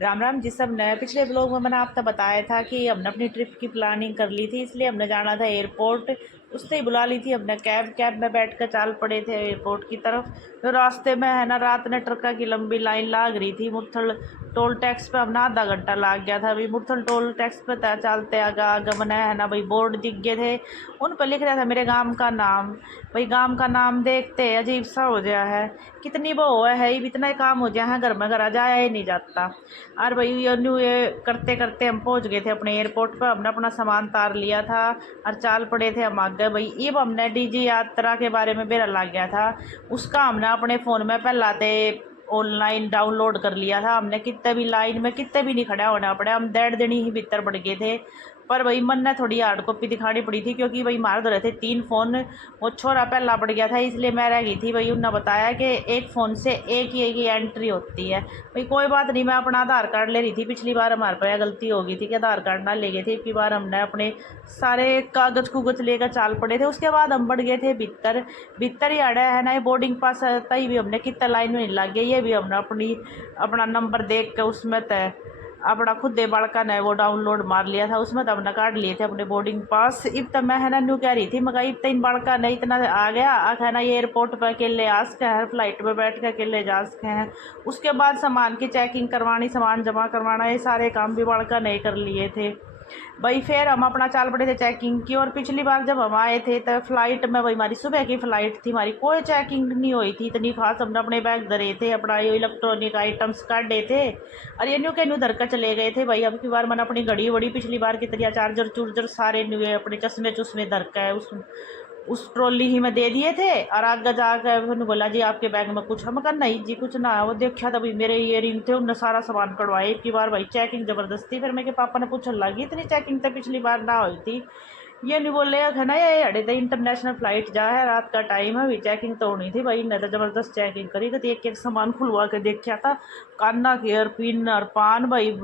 राम राम जी सब। ने पिछले ब्लॉग में मैंने आपको बताया था कि हमने अपनी ट्रिप की प्लानिंग कर ली थी, इसलिए हमने जाना था एयरपोर्ट। उससे ही बुला ली थी हमने कैब में बैठ कर चाल पड़े थे एयरपोर्ट की तरफ। तो रास्ते में है ना, रात ने ट्रका की लंबी लाइन लाग रही थी। मुरथल टोल टैक्स पे हमने आधा घंटा लाग गया था। अभी मुरथल टोल टैक्स पे चलते आगे आगे मैंने है ना भाई बोर्ड दिख गए थे, उन पर लिख रहा था मेरे गांव का नाम। भाई गांव का नाम देखते अजीब सा हो गया है। कितनी वो है, इतना ही काम हो गया है, घर में घर आ जाया ही नहीं जाता। और भाई ये करते करते हम पहुंच गए थे अपने एयरपोर्ट पर। हमने अपना सामान तार लिया था और चाल पड़े थे हम आगे। भाई अब हमने डीजी यात्रा के बारे में बेरा लग गया था। उसका हमने अपने फ़ोन में पहलाते ऑनलाइन डाउनलोड कर लिया था। हमने कितने भी लाइन में कितने भी नहीं खड़ा होना पड़ा, हम 1.5 दिन ही भीतर बढ़ गए थे। पर भाई मन ने थोड़ी हार्ड कॉपी दिखानी पड़ी थी, क्योंकि भाई मार दो रहे थे 3 फ़ोन। वो छोरा पहला पड़ गया था, इसलिए मैं रह गई थी। भाई उन्होंने बताया कि एक फ़ोन से एक ही एंट्री होती है। भाई कोई बात नहीं, मैं अपना आधार कार्ड ले रही थी। पिछली बार हमारे पास गलती हो गई थी कि आधार कार्ड ना ले गए थे। इतनी बार हमने अपने सारे कागज कुगज लेकर चाल पड़े थे। उसके बाद हम बढ़ गए थे भीतर। भीतर ही अड़ा है ना, ये बोर्डिंग पास तई भी हमने कितना लाइन में नहीं लग गई। ये भी हमने अपना नंबर देख के उसमें तय अपना खुद दे बाड़का ने वो डाउनलोड मार लिया था। उसमें तो हमने काट लिए थे अपने बोर्डिंग पास। इब तब मैं है ना न्यू कह रही थी, मगर इब तीन बाड़का नहीं इतना आ गया आख है ना, ये एयरपोर्ट पर अकेले आ सके हैं, फ्लाइट पर बैठ के अकेले जा सके हैं। उसके बाद सामान की चेकिंग करवानी, सामान जमा करवाना, ये सारे काम भी बाड़का नहीं कर लिए थे। भाई फिर हम अपना चाल पड़े थे चेकिंग की। और पिछली बार जब हम आए थे तो फ्लाइट में, भाई हमारी सुबह की फ़्लाइट थी, हमारी कोई चेकिंग नहीं हुई थी इतनी खास। हमने अपने बैग धरे थे, अपना ये इलेक्ट्रॉनिक आइटम्स काटे थे और ये न्यू के न्यू धर कर चले गए थे। भाई अब की बार मैंने अपनी घड़ी वड़ी पिछली बार की तरह चार्जर चूर्जर सारे न्यू अपने चश्मे चुश्मे धर के उस ट्रॉली ही में दे दिए थे। और आगे जाकर उन्होंने बोला जी आपके बैग में कुछ, हम कहा नहीं जी कुछ ना है। वो देखा था भाई मेरे इयरिंग थे, उनने सारा सामान कढ़वाए। एक बार भाई चेकिंग जबरदस्ती, फिर मेरे पापा ने पूछने लगी इतनी चेकिंग तो पिछली बार ना हुई थी। ये नहीं बोले है ना, ये अड़े तो इंटरनेशनल फ्लाइट जा है, रात का टाइम है, अभी चेकिंग तो होनी थी। भाई इन्हें तो जबरदस्त चेकिंग करी तो एक एक सामान खुलवा के देखा था। काना के और पिन और पान भाई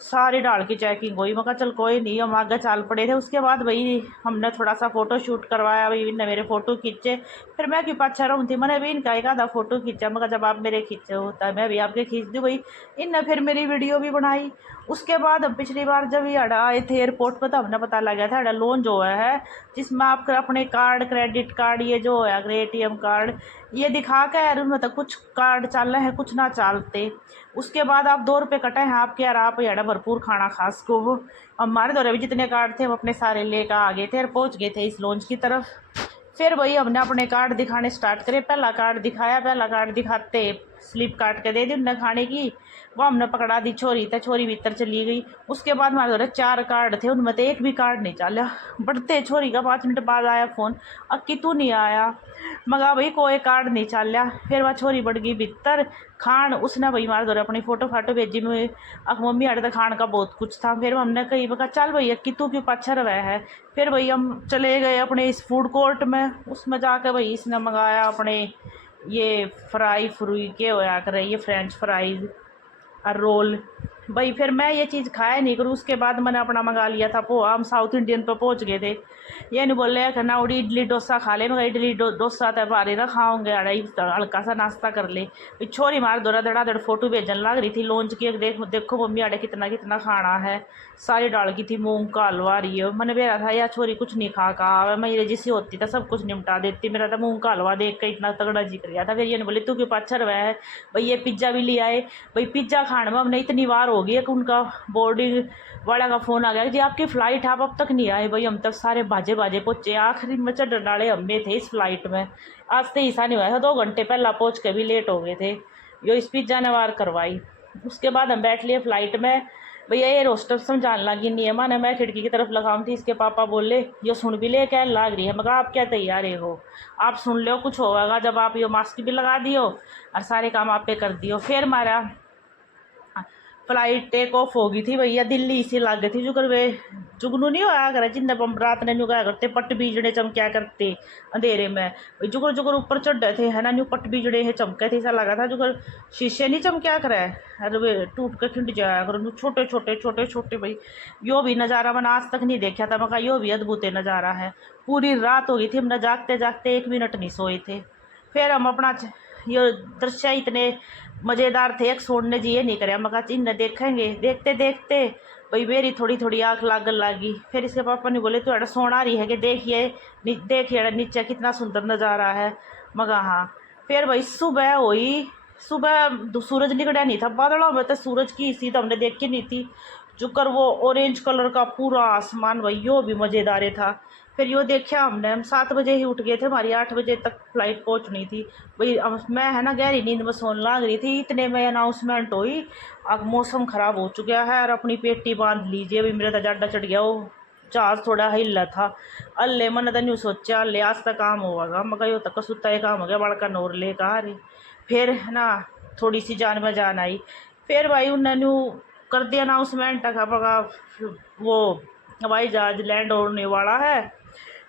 सारी डाल की चेकिंग हुई। मैं कहा चल कोई नहीं, हम आगे चाल पड़े थे। उसके बाद भाई हमने थोड़ा सा फ़ोटो शूट करवाया, भाई इनने मेरे फ़ोटो खींचे। फिर मैं क्यों पाछा रहूँ थी, मैंने भी इनका एक आधा फ़ोटो खींचा। मगर जब आप मेरे खींचे होता है मैं भी आपके खींच दूँ। भाई इनने फिर मेरी वीडियो भी बनाई। उसके बाद हम पिछली बार जब ये अड़ा आए थे एयरपोर्ट पर, तो हमने पता लगा था अड़ा लोन जो है, जिसमें आप अपने कार्ड, क्रेडिट कार्ड, ये जो है ATM कार्ड, ये दिखा के यार उनमें तो कुछ कार्ड चल रहे हैं कुछ ना चलते। उसके बाद आप 2 रुपये कटे हैं आपके, यार आप यार भरपूर खाना खास को हो। हमारे दौरे भी जितने कार्ड थे हम अपने सारे लेकर आ गए थे और पहुंच गए थे इस लॉन्च की तरफ। फिर वही हमने अपने कार्ड दिखाने स्टार्ट करे। पहला कार्ड दिखाया, पहला कार्ड दिखाते स्लिप काट के दे दी उनने खाने की। वो हमने पकड़ा दी छोरी, तो छोरी भीतर चली गई। उसके बाद हमारे द्वारा 4 कार्ड थे, उनमें तो एक भी कार्ड नहीं चला। बढ़ते छोरी का 5 मिनट बाद आया फ़ोन, अब कि तू नहीं आया। मगा भाई कोई कार्ड नहीं चलिया। फिर वह छोरी बढ़ गई भीतर खान। उसने भाई हमारे द्वारा अपनी फ़ोटो फाटो भेजी। मैं अब मम्मी आड़े तो खान का बहुत कुछ था। फिर हमने कही बका चल भैया कि तू क्यों पाछा रहा है। फिर भाई हम चले गए अपने इस फूड कोर्ट में। उसमें जाकर भाई इसने मंगाया अपने ये फ्रूई के होया करे, ये फ्रेंच फ्राइज और रोल। भाई फिर मैं ये चीज़ खाया नहीं करूँ। उसके बाद मैंने अपना मंगा लिया था पोहा। हम साउथ इंडियन पे पहुँच गए थे। ये नहीं बोल रहे ना उड़ी इडली डोसा खा ले, मगर इडली डोसा तो बारे ना खाओगे, अड़ाई हल्का सा नाश्ता कर ले। छोरी मार दौरा धड़ाधड़ फोटो भेजन लग रही थी लॉन्च की। देखो मम्मी आड़े कितना कितना खाना है। सारी डाल की थी, मूंग का हलवा रही है। मैंने बेरा था यार छोरी कुछ नहीं खा का, मैं ये जिसी होती था सब कुछ निपटा देती। मेरा तो मूंग का हलवा देख के इतना तगड़ा जी कर गया था। फिर ये नहीं बोले तू क्यों पाछर हुआ है। भाई ये पिज्ज़ा भी ले आए। भाई पिज्ज़ा खाने में हमने इतनी बार हो गई है कि उनका बोर्डिंग वाला का फ़ोन आ गया जी आपकी फ़्लाइट है, आप अब तक नहीं आए। भाई हम तब सारे बाजे बाजे पहुँचे, आखिरी में चढ़ डाले हमें थे इस फ्लाइट में। आज तो ऐसा नहीं हुआ था, 2 घंटे पहला पहुँच के भी लेट हो गए थे। यो इस पिज्ज़ा ने वार करवाई। उसके बाद हम बैठ लिए फ़्लाइट में। भैया ये रोस्टर समझाने लगी नियमा ने, मैं खिड़की की तरफ लगाऊँ थी। इसके पापा बोले ये सुन भी ले क्या लाग रही है। मगर आप क्या तैयार हो, आप सुन लो कुछ होगा जब आप ये मास्क भी लगा दियो और सारे काम आप पे कर दियो। फिर हमारा फ्लाइट टेक ऑफ होगी थी भैया, दिल्ली से लाग गई थी जुगर वे जुगनू नहीं होया कर जिंदा बम रात ने न्यू क्या करते पट बीजड़े चमक्या करते अंधेरे में। भाई जुगर जुगर ऊपर चढ़े थे है ना, न्यू पट बीजड़े है चमके थे। ऐसा लगा था जुगर शीशे नहीं चमक्या करे, अरे वे टूट के खिंड जाया करो छोटे छोटे छोटे छोटे। भाई यो भी नज़ारा मैंने आज तक नहीं देखा था। मगर यो भी अद्भुत नज़ारा है। पूरी रात हो गई थी, हमने जागते जागते 1 मिनट नहीं सोए थे। फिर हम अपना ये दृश्य इतने मज़ेदार थे। एक छोड़ने जी ये नहीं करे, मैं कहा इन्हें देखेंगे। देखते देखते भाई मेरी थोड़ी थोड़ी आँख लागन लागी। फिर इसके पापा ने बोले तो सोना रही है कि देखिए देखिए नीचे कितना सुंदर नज़ारा है। मगा हाँ। फिर भाई सुबह हुई। सुबह सूरज निकला नहीं था बादलों में, तो सूरज की सी तो हमने देखी नहीं थी। जुकर वो ऑरेंज कलर का पूरा आसमान भाई यो भी मज़ेदार था। फिर यो देखा हमने। हम 7 बजे ही उठ गए थे, हमारी 8 बजे तक फ्लाइट पहुंचनी थी। भाई अब मैं है ना गहरी नींद में सोने लग रही थी, इतने में अनाउंसमेंट हुई अब मौसम ख़राब हो चुका है और अपनी पेटी बांध लीजिए। भाई मेरा तो जाडा चढ़ गया। वो जहाज थोड़ा हिला था। अल्ले मन तो नहीं सोचा अल्ले आज तक काम होगा, मगर यो तक सुता ही काम हो गया बड़का नोर ले कहा रे। फिर है ना थोड़ी सी जान में जान आई। फिर भाई उन्होंने कर दिया अनाउंसमेंट का वो हवाई जहाज लैंड होने वाला है।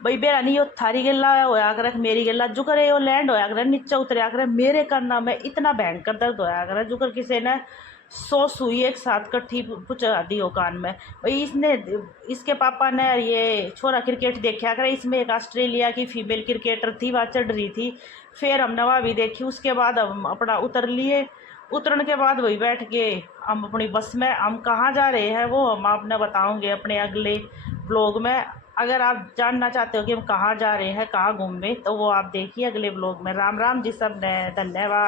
भाई बेरा नहीं, यो थारी गला होया करे मेरी गला जुकर यो लैंड होया करे नीचे उतरया करे मेरे करना में इतना भयंकर दर्द होया करे जुकर किसी ने 100 सुई एक साथ कट्ठी पुचा दी हो कान में। भाई इसने इसके पापा ने ये छोरा क्रिकेट देखा करे, इसमें एक ऑस्ट्रेलिया की फीमेल क्रिकेटर थी वह चढ़ रही थी। फिर हमने वह भी देखी। उसके बाद हम अपना उतर लिए। उतरने के बाद वही बैठ के हम अपनी बस में हम कहाँ जा रहे हैं वो हम आपने बताओगे अपने अगले ब्लॉग में। अगर आप जानना चाहते हो कि हम कहाँ जा रहे हैं कहाँ घूमने, तो वो आप देखिए अगले ब्लॉग में। राम राम जी सब ने, धन्यवाद।